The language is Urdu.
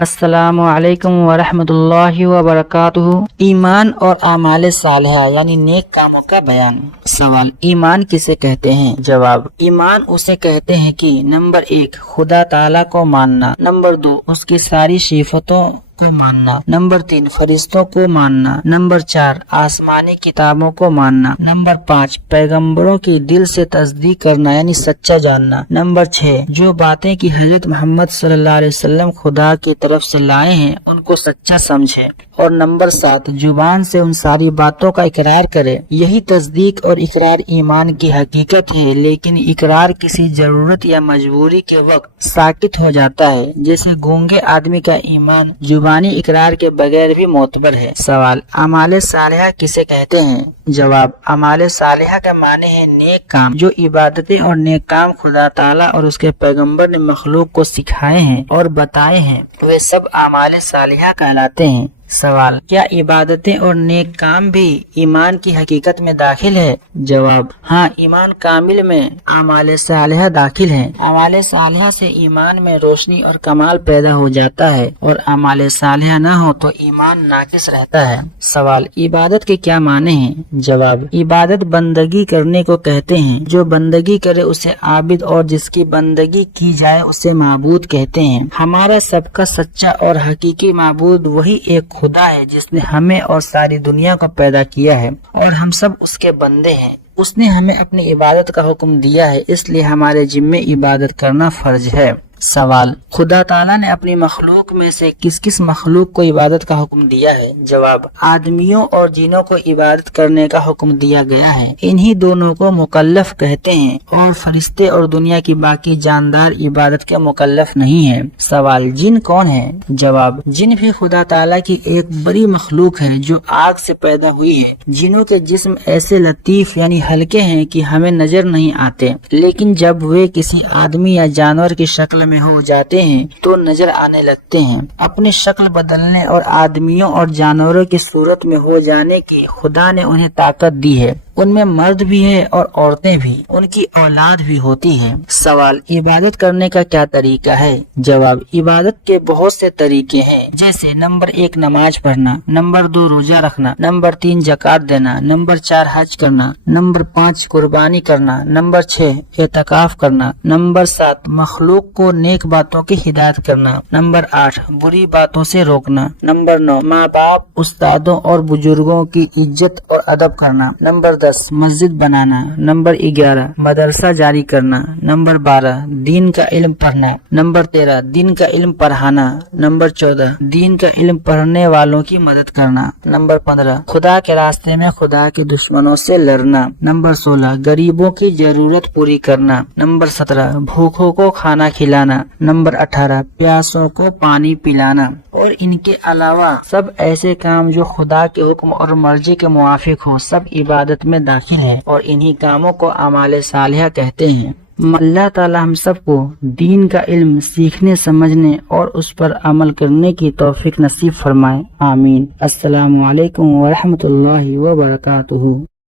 السلام علیکم ورحمۃ اللہ وبرکاتہ۔ ایمان اور اعمال صالحہ یعنی نیک کاموں کا بیان۔ سوال: ایمان کسے کہتے ہیں؟ جواب: ایمان اسے کہتے ہیں کہ نمبر 1 خدا تعالیٰ کو ماننا، نمبر 2 اس کی ساری صفاتوں کو ماننا، نمبر 3 فرشتوں کو ماننا، نمبر 4 آسمانی کتابوں کو ماننا، نمبر 5 پیغمبروں کی دل سے تصدیق کرنا یعنی سچا جاننا، نمبر 6 جو باتیں کہ حضرت محمد صلی اللہ علیہ وسلم خدا کی طرف سے لائے ہیں ان کو سچا سمجھے، اور نمبر 7 زبان سے ان ساری باتوں کا اقرار کرے۔ یہی تصدیق اور اقرار ایمان کی حقیقت ہے، لیکن اقرار کسی ضرورت یا مجبوری کے وقت ساکت ہو جاتا ہے، جیسے گونگے آدمی کا ایمان زبانی اقرار کے بغیر بھی معتبر ہے۔ سوال: اعمال صالحہ کسے کہتے ہیں؟ جواب: اعمال صالحہ کا معنی ہے نیک کام، جو عبادتیں اور نیک کام خدا تعالیٰ اور اس کے پیغمبر نے مخلوق کو سکھائے ہیں اور بتائے ہیں، وہ سب اعمال صالحہ کہلاتے ہیں۔ سوال: کیا عبادتیں اور نیک کام بھی ایمان کی حقیقت میں داخل ہے؟ جواب: ہاں، ایمان کامل میں اعمال صالحہ داخل ہیں۔ اعمال صالحہ سے ایمان میں روشنی اور کمال پیدا ہو جاتا ہے، اور اعمال صالحہ نہ ہو تو ایمان ناقص رہتا ہے۔ سوال: عبادت کے کیا معنی ہیں؟ جواب: عبادت بندگی کرنے کو کہتے ہیں، جو بندگی کرے اسے عابد اور جس کی بندگی کی جائے اسے معبود کہتے ہیں۔ ہمارا سب کا سچا اور حقیقی معبود وہی ایک خدا ہے جس نے ہمیں اور ساری دنیا کو پیدا کیا ہے، اور ہم سب اس کے بندے ہیں۔ اس نے ہمیں اپنی عبادت کا حکم دیا ہے، اس لیے ہمارے ذمے عبادت کرنا فرض ہے۔ سوال: خدا تعالیٰ نے اپنی مخلوق میں سے کس کس مخلوق کو عبادت کا حکم دیا ہے؟ جواب: آدمیوں اور جنوں کو عبادت کرنے کا حکم دیا گیا ہے، انہی دونوں کو مکلف کہتے ہیں، اور فرشتے اور دنیا کی باقی جاندار عبادت کے مکلف نہیں ہیں۔ سوال: جن کون ہیں؟ جواب: جن بھی خدا تعالیٰ کی ایک بڑی مخلوق ہے جو آگ سے پیدا ہوئی ہے۔ جنوں کے جسم ایسے لطیف یعنی ہلکے ہیں کہ ہمیں نظر نہیں آتے، لیکن جب وہ کسی آدمی یا جانور کی شکل میں ہو جاتے ہیں تو نظر آنے لگتے ہیں۔ اپنی شکل بدلنے اور آدمیوں اور جانوروں کی صورت میں ہو جانے کی خدا نے انہیں طاقت دی ہے۔ ان میں مرد بھی ہے اور عورتیں بھی، ان کی اولاد بھی ہوتی ہے۔ سوال: عبادت کرنے کا کیا طریقہ ہے؟ جواب: عبادت کے بہت سے طریقے ہیں، جیسے نمبر 1 نماز پڑھنا، نمبر 2 روزہ رکھنا، نمبر 3 زکوٰۃ دینا، نمبر 4 حج کرنا، نمبر 5 قربانی کرنا، نمبر 6 اعتکاف کرنا، نمبر 7 مخلوق کو نیک باتوں کی ہدایت کرنا، نمبر 8 بری باتوں سے روکنا، نمبر 9 ماں باپ، استادوں اور بزرگوں کی عزت اور ادب کرنا، نمبر 10 مسجد بنانا، نمبر 11 مدرسہ جاری کرنا، نمبر 12 دین کا علم پڑھنا، نمبر 13 دین کا علم پڑھانا، نمبر 14 دین کا علم پڑھنے والوں کی مدد کرنا، نمبر 15 خدا کے راستے میں خدا کے دشمنوں سے لڑنا، نمبر 16 غریبوں کی ضرورت پوری کرنا، نمبر 17 بھوکوں کو کھانا کھلانا، نمبر 18 پیاسوں کو پانی پلانا، اور ان کے علاوہ سب ایسے کام جو خدا کے حکم اور مرضی کے موافق ہوں سب عبادت میں داخل ہے، اور انہی کاموں کو اعمال صالحہ کہتے ہیں۔ اللہ تعالیٰ ہم سب کو دین کا علم سیکھنے، سمجھنے اور اس پر عمل کرنے کی توفیق نصیب فرمائے، آمین۔ السلام علیکم ورحمۃ اللہ وبرکاتہ۔